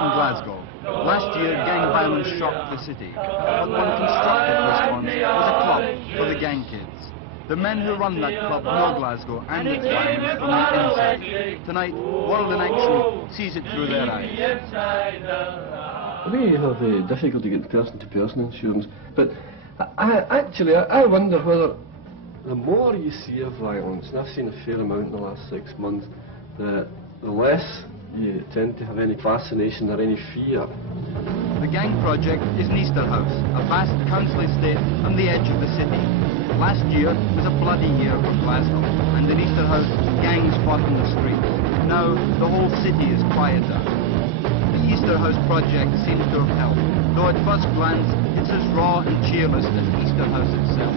in Glasgow. Last year, gang violence shocked the city, but one constructive response was a club for the gang kids. The men who run that club know Glasgow and its violence from the inside. Tonight, World in Action sees it through their eyes. We have difficulty getting person-to-person insurance, but I wonder whether the more you see of violence, and I've seen a fair amount in the last 6 months, the less you tend to have any fascination or any fear. The gang project is in Easterhouse, a vast council estate on the edge of the city. Last year was a bloody year for Glasgow, and in Easterhouse, gangs fought on the streets. Now, the whole city is quieter. The Easterhouse project seems to have helped, though at first glance, it's as raw and cheerless as Easterhouse itself.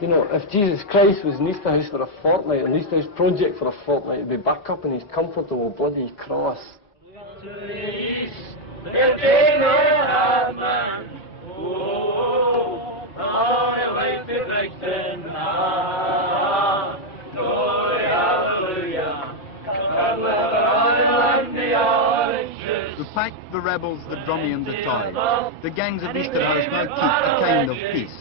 You know, if Jesus Christ was in Easterhouse for a fortnight, an Easterhouse project for a fortnight, he'd be back up in his comfortable bloody cross. The pack, the rebels, the drummy and the toy. The gangs of Easterhouse now keep a kind of peace.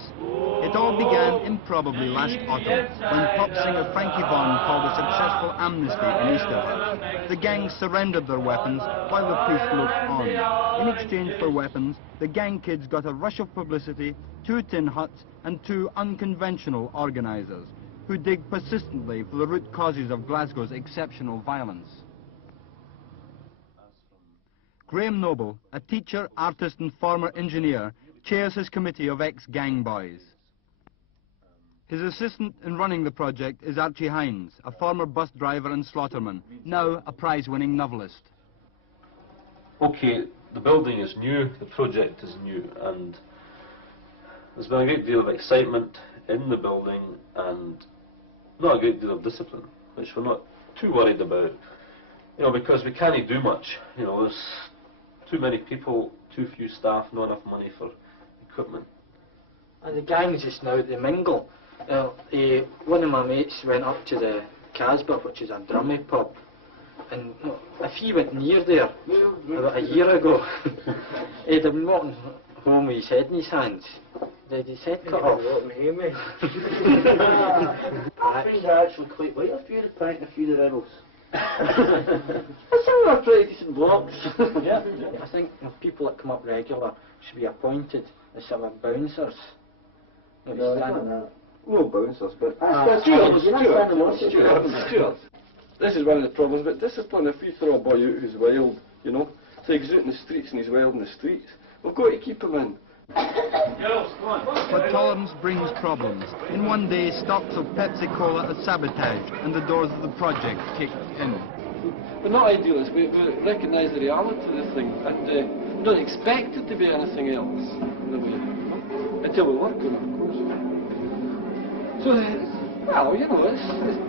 It all began improbably last autumn, when pop singer Frankie Vaughan called a successful amnesty in Easterhouse. The gangs surrendered their weapons while the priest looked on. In exchange for weapons, the gang kids got a rush of publicity, 2 tin huts and 2 unconventional organisers, who dig persistently for the root causes of Glasgow's exceptional violence. Graham Noble, a teacher, artist and former engineer, chairs his committee of ex-gang boys. His assistant in running the project is Archie Hines, a former bus driver and slaughterman, now a prize-winning novelist. Okay, the building is new, the project is new, and there's been a great deal of excitement in the building and not a great deal of discipline, which we're not too worried about, you know, because we can't do much. You know, there's too many people, too few staff, not enough money for equipment. And the gangs just now, they mingle. One of my mates went up to the Casbah, which is a drummy pub, and if he went near there about a year ago, he'd have been walking home with his head in his hands. They'd his head cut off. I think they're actually quite like a few of the pint and a few of the rebels. Some are pretty decent blocks. Yeah. I think people that come up regular should be appointed as sort of bouncers. No bouncers, but Stewards. This is one of the problems, but discipline, if we throw a boy out who's wild, you know, so he goes out in the streets and he's wild in the streets, we've got to keep him in. But tolerance brings problems. In one day, stocks of Pepsi Cola are sabotaged and the doors of the project kicked in. We're not idealists, we recognise the reality of the thing, and we don't expect it to be anything else, in a way, until we work on it, of course. So, well, you know, it's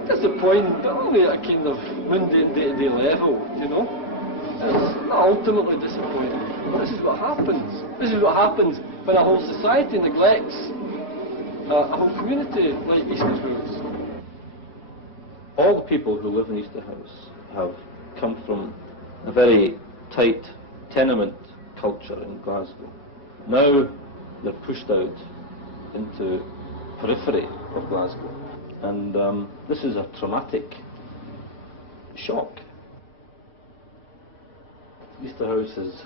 disappointing, but only at a kind of mundane day-to-day level, you know. It's not ultimately disappointing. This is what happens. This is what happens when a whole society neglects a whole community like Easterhouse. All the people who live in Easterhouse have come from a very tight tenement culture in Glasgow. Now they're pushed out into periphery of Glasgow, and this is a traumatic shock. Easterhouse is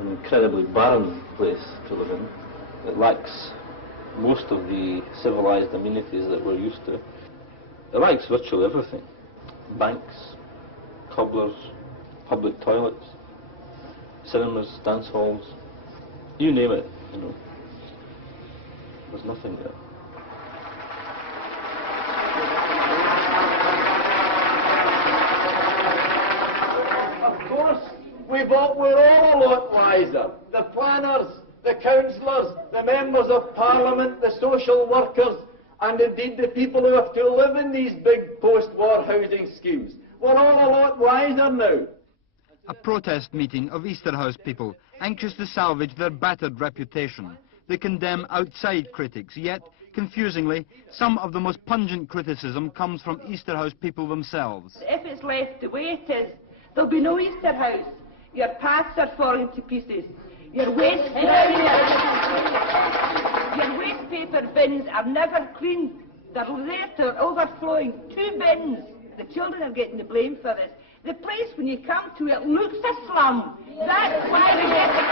an incredibly barren place to live in. It lacks most of the civilized amenities that we're used to. It lacks virtually everything. Banks, cobblers, public toilets, cinemas, dance halls, you name it, you know. There's nothing there. Of course, we're all a lot wiser. The planners, the councillors, the members of parliament, the social workers, and indeed the people who have to live in these big post-war housing schemes. We're all a lot wiser now. A protest meeting of Easterhouse people, anxious to salvage their battered reputation. They condemn outside critics, yet, confusingly, some of the most pungent criticism comes from Easterhouse people themselves. If it's left the way it is, there'll be no Easterhouse. Your paths are falling to pieces. Your waste paper bins are never cleaned. They're there, they're overflowing. 2 bins. The children are getting the blame for this. The place, when you come to it, looks a slum. That's why we get the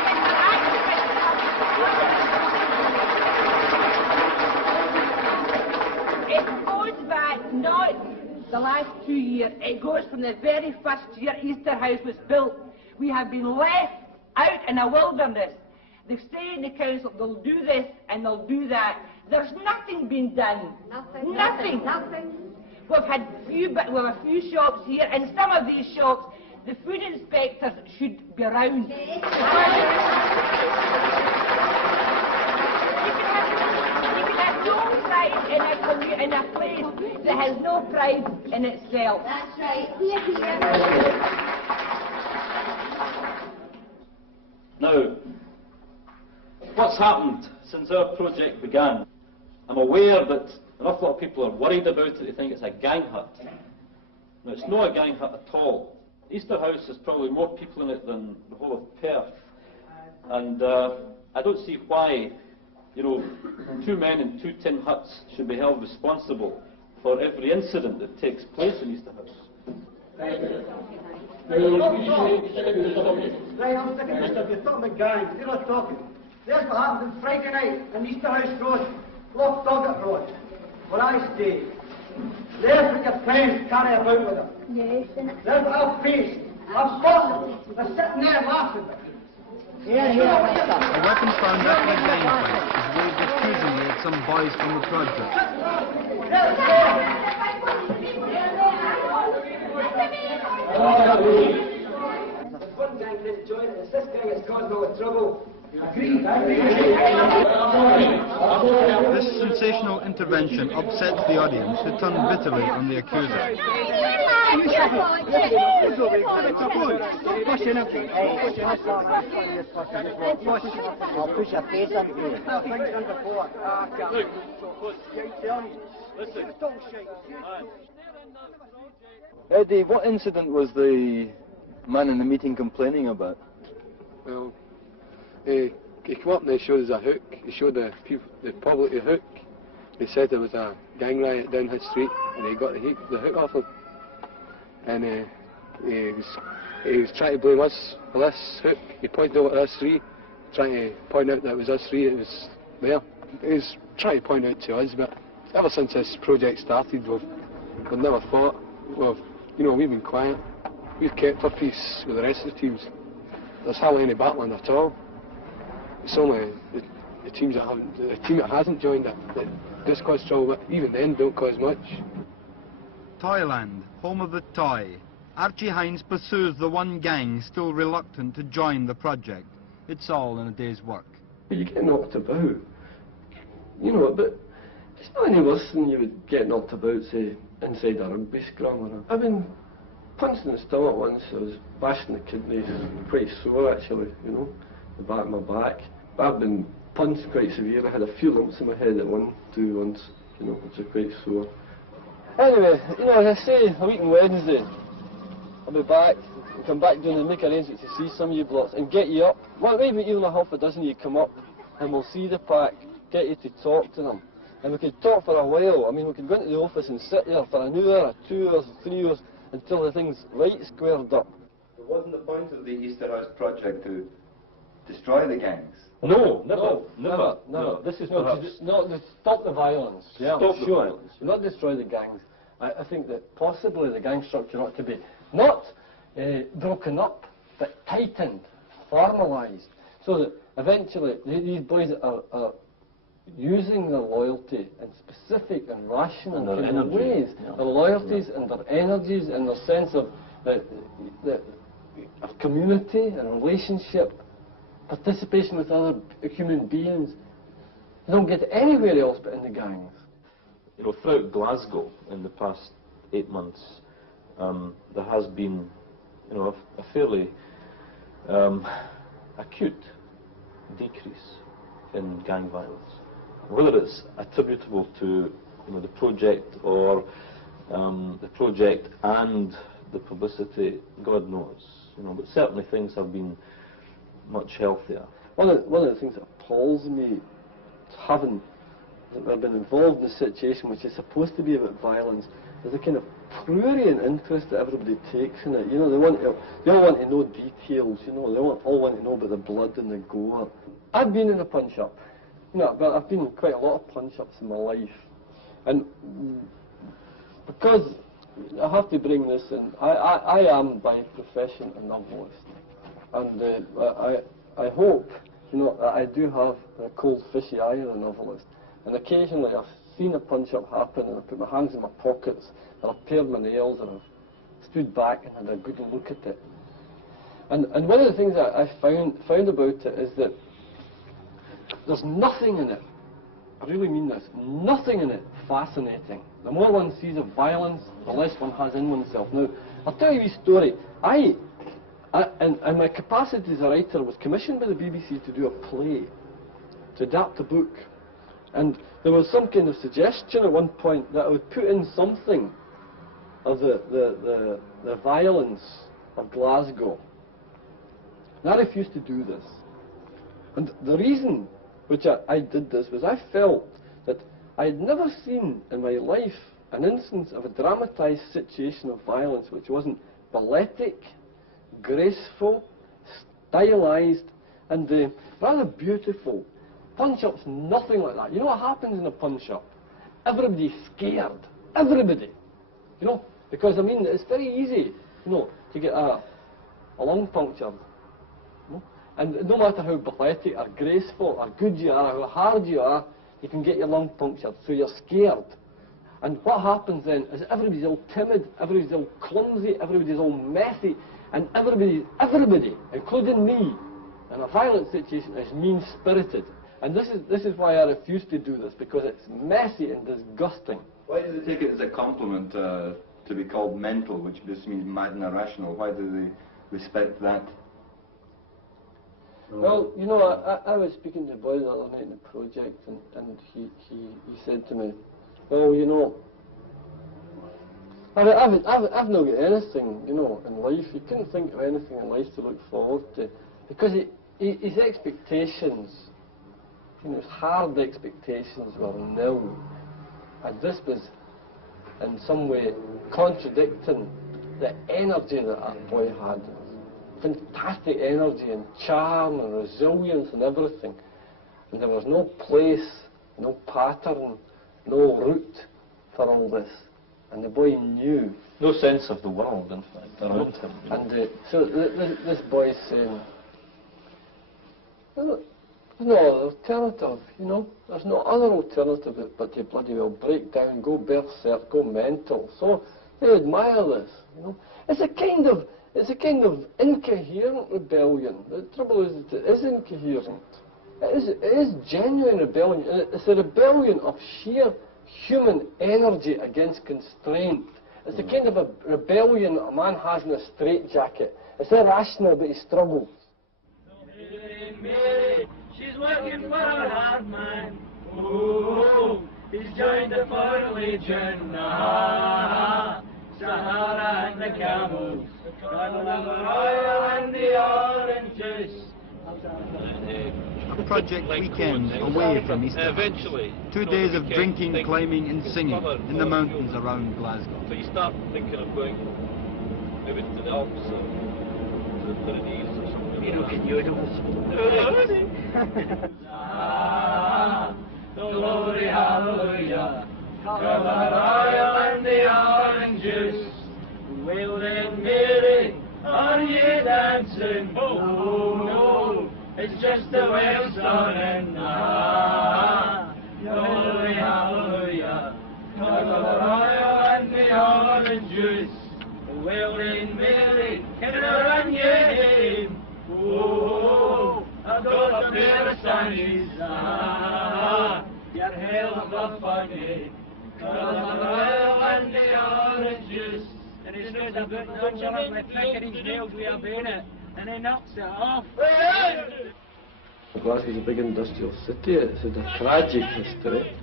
It goes back, not the last 2 years. It goes from the very first year Easterhouse was built. We have been left out in a wilderness. They say in the council they'll do this and they'll do that. There's nothing being done. Nothing. We've had a few shops here, and some of these shops, the food inspectors should be around. You can have no pride in a place that has no pride in itself. That's right. Here. Now, what's happened since our project began? I'm aware that an awful lot of people are worried about it. They think it's a gang hut. Now, it's not a gang hut at all. Easterhouse has probably more people in it than the whole of Perth. And I don't see why, 2 men in 2 tin huts should be held responsible for every incident that takes place in Easterhouse. Right, I'm sticking this stuff. You're talking about gangs. You're not talking. There's what happened on Friday night in Easterhouse Road, Loch Doggett Road, where I stay. There's what your friends carry about with them. Yes, There's what I've faced. I've fought them. They're sitting there laughing. A weapon found after the gang fight is waved accusingly at some boys from the project. There's one gang that's joined us. This gang has caused all the trouble. This sensational intervention upsets the audience, who turn bitterly on the accuser. I'll push your face into you. Eddie, what incident was the man in the meeting complaining about? Well, he came up and he showed us a hook. He showed the public a hook. He said there was a gang riot down his street, and he got the hook off him. And he was trying to blame us for this hook. He pointed out at us 3, trying to point out that it was us 3 that was there. He was trying to point out to us, but ever since this project started, we've never fought. We've been quiet. We've kept our peace with the rest of the teams. There's hardly any battling at all. It's only the team that hasn't joined it that does cause trouble, but even then don't cause much. Toyland, home of the toy. Archie Hines pursues the one gang still reluctant to join the project. It's all in a day's work. You get knocked about, but it's not any worse than you would get knocked about, say, inside a rugby scrum. I've been punched in the stomach once. I was bashing the kidneys, pretty sore actually, the back of my back. But I've been punched quite severe. I had a few lumps in my head at once, which are quite sore. Anyway, as I say, a week on Wednesday, I'll be back, and come back down and make arrangements to see some of you blocks and get you up. Well, maybe even a half a dozen of you come up, and we'll see the pack, get you to talk to them. And we could talk for a while. I mean, we could go into the office and sit there for an hour, or 2 hours, 3 hours, until the thing's right squared up. It wasn't the point of the Easterhouse project to destroy the gangs? No. This is not to stop the violence. Yeah, Stop the violence. Not destroy the gangs. I think that possibly the gang structure ought to be not broken up, but tightened, formalised, so that eventually these boys are using their loyalty in specific and rational ways, their loyalties and their energies and their sense of community and relationship participation with other human beings. You don't get anywhere else but in the gangs. You know, throughout Glasgow in the past 8 months, there has been, you know, a fairly acute decrease in gang violence. Whether it's attributable to, you know, the project or the project and the publicity, God knows. You know, but certainly things have been much healthier. One of the things that appalls me is having been involved in a situation which is supposed to be about violence. There's a kind of prurient interest that everybody takes in it. You know, they all want to know details. You know, they all want to know about the blood and the gore. I've been in a punch-up. You know, I've been in quite a lot of punch-ups in my life, and because I have to bring this in, I am by profession a novelist, and I hope, you know, that I do have a cold fishy eye of a novelist, and occasionally I've seen a punch-up happen and I put my hands in my pockets and I've pared my nails and I've stood back and had a good look at it. And one of the things that I found about it is that there's nothing in it, I really mean this, nothing in it fascinating. The more one sees of violence, the less one has in oneself. Now, I'll tell you a story. In my capacity as a writer, was commissioned by the BBC to do a play, to adapt a book. And there was some kind of suggestion at one point that I would put in something of the violence of Glasgow. And I refused to do this. And the reason which I did this was I felt that I had never seen in my life an instance of a dramatised situation of violence which wasn't balletic, graceful, stylised, and rather beautiful. Punch-up's nothing like that. You know what happens in a punch-up? Everybody's scared. Everybody. You know, because I mean, it's very easy, you know, to get a lung punctured. You know? And no matter how balletic or graceful or good you are, or how hard you are, you can get your lung punctured, so you're scared. And what happens then is everybody's all timid, everybody's all clumsy, everybody's all messy, and everybody, including me, in a violent situation is mean-spirited. And this is why I refuse to do this, because it's messy and disgusting. Why do they take it as a compliment to be called mental, which just means mad and irrational? Why do they respect that? Well, you know, I was speaking to a boy the other night in the project, and he said to me, well, you know, I've not got anything, you know, in life. He couldn't think of anything in life to look forward to, because his expectations, you know, his hard expectations were nil. And this was, in some way, contradicting the energy that our boy had. Fantastic energy and charm and resilience and everything. And there was no place, no pattern, no route for all this. And the boy knew. No sense of the world, in fact, around him. And so this boy's saying, well, there's no other alternative, you know. There's no other alternative but to bloody well break down, go berserk, go mental. So they admire this, you know. It's a kind of incoherent rebellion. The trouble is that it is incoherent. It is genuine rebellion. It's a rebellion of sheer human energy against constraint. It's the kind of a rebellion that a man has in a straitjacket. It's irrational, but he struggles. Mary, she's working for her hard man. Oh, he's joined the Foreign Legion. Sahara and the camels, Colonel of the Royal and the Oranges. A project weekend away from Easterhouse. Eventually, 2 days of drinking, climbing and singing in the mountains around Glasgow. So you start thinking of going maybe to the Alps or to the Pyrenees or something. You know, can you Glory, hallelujah. Colonel Royal and the Oranges. Wailing Mary, are you dancing? Oh, no. It's just the whale's dawning. Glory, hallelujah. Colonel Royal and the Oranges. Wailing Mary, can I run your name? Oh, I don't sunny side. You're hell of a funny, cause I'm and the orange juice. And he knows about nonchalantly flicking his nails with a bayonet, and he knocks it off. Glasgow is a big industrial city. It's had a tragic history.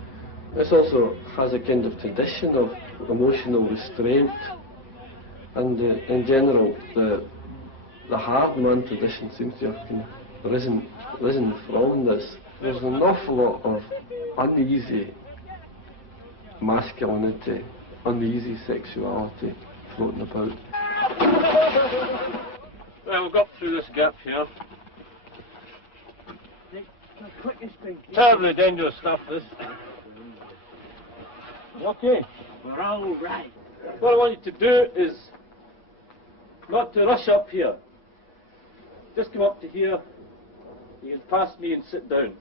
It also has a kind of tradition of emotional restraint, and in general, the hard man tradition seems to have kind of risen from this. There's an awful lot of uneasy masculinity, uneasy sexuality floating about. Well, we've got through this gap here. Terribly dangerous stuff, this. Okay. We're all right. What I want you to do is not to rush up here. Just come up to here. You can pass me and sit down.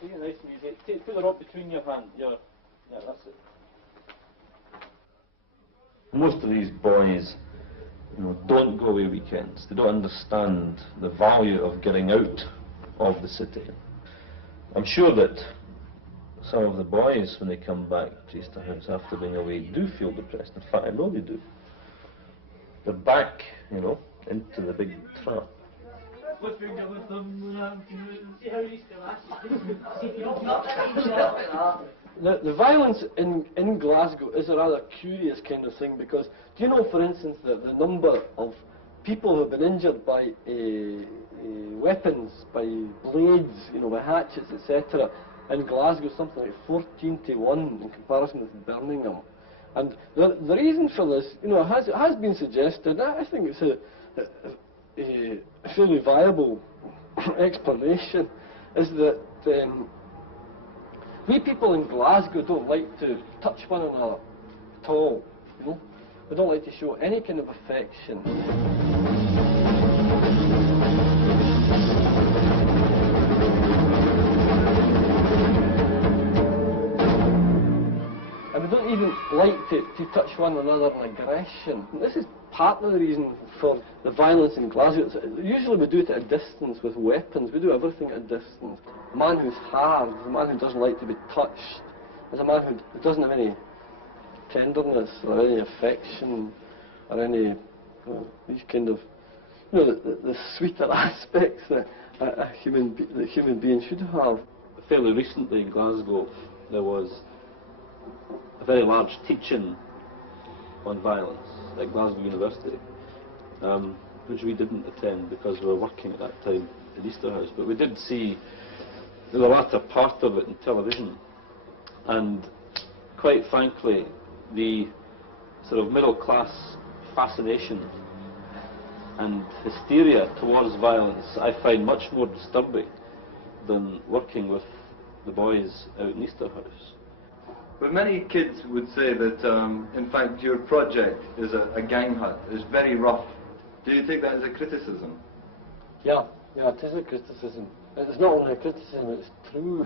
See, nice and easy. Put the rope between your hands. Yeah, that's it. Most of these boys, don't go away weekends. They don't understand the value of getting out of the city. I'm sure that some of the boys, when they come back to Easterhouse after being away, do feel depressed. In fact, I know they do. They're back, into the big trap. The violence in Glasgow is a rather curious kind of thing, because do you know, for instance, that the number of people who have been injured by weapons, by blades, by hatchets, etc., in Glasgow, something like 14 to 1 in comparison with Birmingham. And the reason for this, has been suggested. I think it's a fairly viable explanation, is that we people in Glasgow don't like to touch one another at all. We don't like to show any kind of affection. And we don't even like to touch one another in aggression. And this is part of the reason for the violence in Glasgow. Usually we do it at a distance with weapons. We do everything at a distance. A man who's hard, a man who doesn't like to be touched, is a man who doesn't have any tenderness or any affection or any these kind of the sweeter aspects that a human being should have. Fairly recently in Glasgow, there was a very large teaching on violence at Glasgow University, which we didn't attend because we were working at that time at Easterhouse, but we did see the latter part of it on television, and quite frankly, the sort of middle class fascination and hysteria towards violence I find much more disturbing than working with the boys out in Easterhouse. But many kids would say that, in fact, your project is a gang hut, is very rough. Do you take that as a criticism? Yeah, it is a criticism. It's not only a criticism, it's true.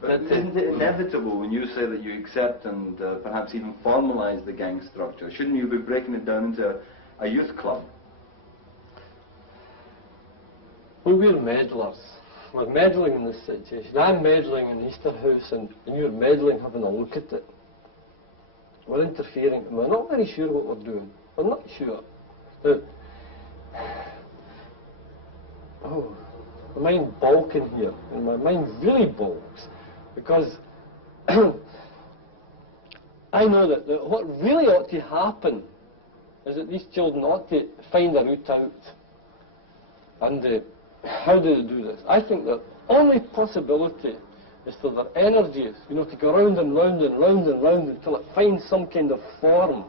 But isn't it inevitable when you say that you accept and perhaps even formalise the gang structure? Shouldn't you be breaking it down into a youth club? Well, we're meddlers. We're meddling in this situation. I'm meddling in Easterhouse, and you're meddling having a look at it. We're interfering, and we're not very sure what we're doing. We're not sure. My mind balking here, and my mind really balks, because I know that what really ought to happen is that these children ought to find a route out. And how do they do this? I think the only possibility is for their energies, to go round and round and round and round until it finds some kind of form.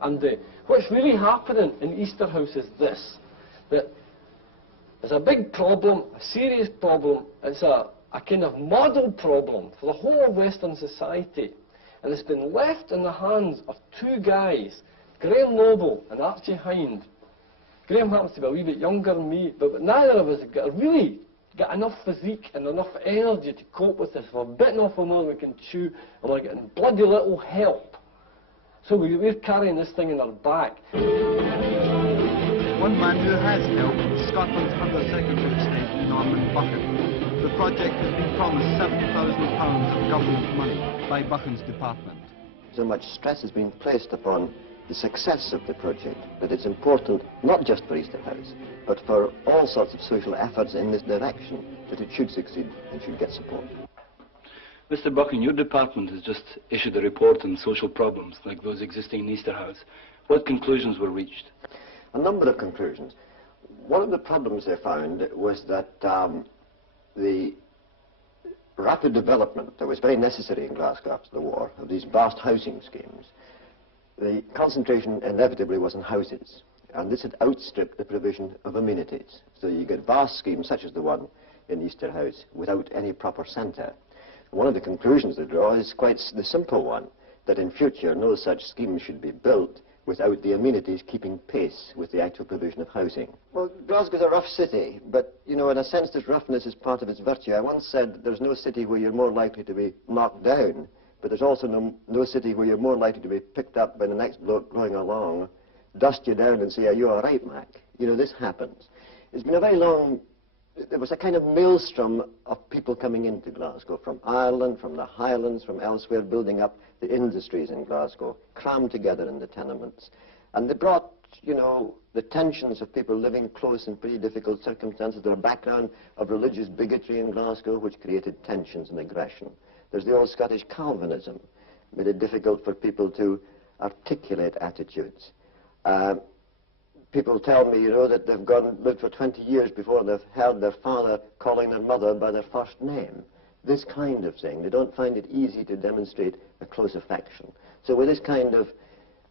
And what's really happening in Easterhouse is this, that there's a big problem, a serious problem. It's a kind of model problem for the whole of Western society. And it's been left in the hands of two guys, Graham Noble and Archie Hind. Graham happens to be a wee bit younger than me, but neither of us have really got enough physique and enough energy to cope with this. We're bitten off more than we can chew, and we're getting bloody little help. So we're carrying this thing in our back. One man who has helped is Scotland's Under-Secretary of State, Norman Buchan. The project has been promised £7,000 of government money by Buchan's department. So much stress has been placed upon the success of the project that it's important not just for Easterhouse, but for all sorts of social efforts in this direction, that it should succeed and should get support. Mr. Buchan, your department has just issued a report on social problems like those existing in Easterhouse. What conclusions were reached? A number of conclusions. One of the problems they found was that the rapid development that was very necessary in Glasgow after the war of these vast housing schemes, the concentration inevitably was on houses, and this had outstripped the provision of amenities. So you get vast schemes such as the one in Easterhouse without any proper centre. One of the conclusions they draw is quite the simple one, that in future no such scheme should be built without the amenities keeping pace with the actual provision of housing. Well, Glasgow's a rough city, but, you know, in a sense this roughness is part of its virtue. I once said that there's no city where you're more likely to be knocked down, but there's also no city where you're more likely to be picked up by the next bloke going along, dust you down and say, are you all right, Mac? You know, this happens. It's been a very long... There was a kind of maelstrom of people coming into Glasgow from Ireland, from the Highlands, from elsewhere, building up the industries in Glasgow, crammed together in the tenements. And they brought, you know, the tensions of people living close in pretty difficult circumstances. There a background of religious bigotry in Glasgow, which created tensions and aggression. There's the old Scottish Calvinism, made it difficult for people to articulate attitudes. People tell me, you know, that they've gone and lived for 20 years before they've heard their father calling their mother by their first name. This kind of thing. They don't find it easy to demonstrate a close affection. So with this kind of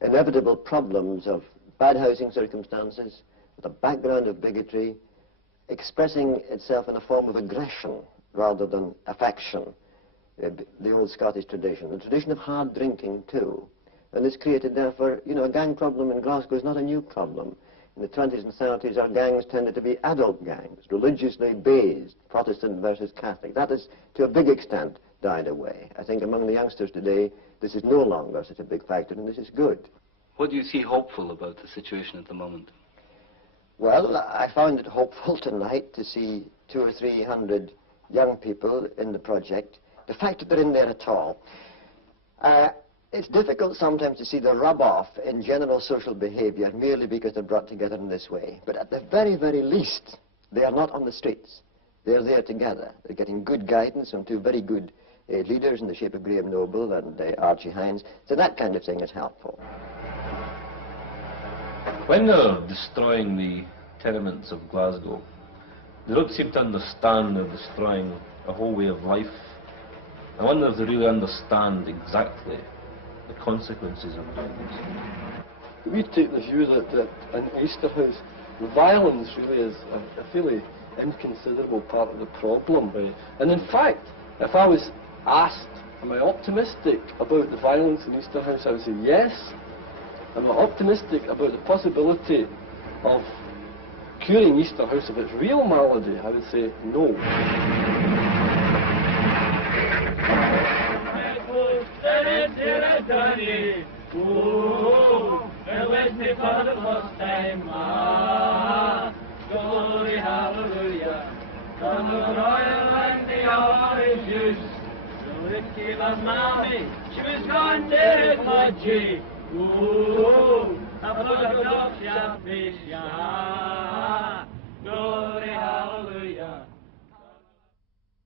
inevitable problems of bad housing circumstances, with a background of bigotry, expressing itself in a form of aggression rather than affection, the old Scottish tradition, the tradition of hard drinking too. And this created, therefore, you know, a gang problem in Glasgow is not a new problem. In the 20s and 30s, our gangs tended to be adult gangs, religiously based, Protestant versus Catholic. That has, to a big extent, died away. I think among the youngsters today, this is no longer such a big factor, and this is good. What do you see hopeful about the situation at the moment? Well, I found it hopeful tonight to see 200 or 300 young people in the project. The fact that they're in there at all. It's difficult sometimes to see the rub-off in general social behaviour merely because they're brought together in this way. But at the very, very least, they are not on the streets. They're there together. They're getting good guidance from two very good leaders in the shape of Graham Noble and Archie Hines. So that kind of thing is helpful. When they're destroying the tenements of Glasgow, they don't seem to understand they're destroying a whole way of life. I wonder if they really understand exactly the consequences of doing this. We take the view that in Easterhouse, violence really is a fairly inconsiderable part of the problem. And in fact, if I was asked, am I optimistic about the violence in Easterhouse, I would say yes. Am I optimistic about the possibility of curing Easterhouse of its real malady? I would say no. Oh, it was me for the first time, glory, hallelujah, from the royal and the orange juice, so it gave us mommy, she was gone to Mudgee, oh, a photograph, yeah,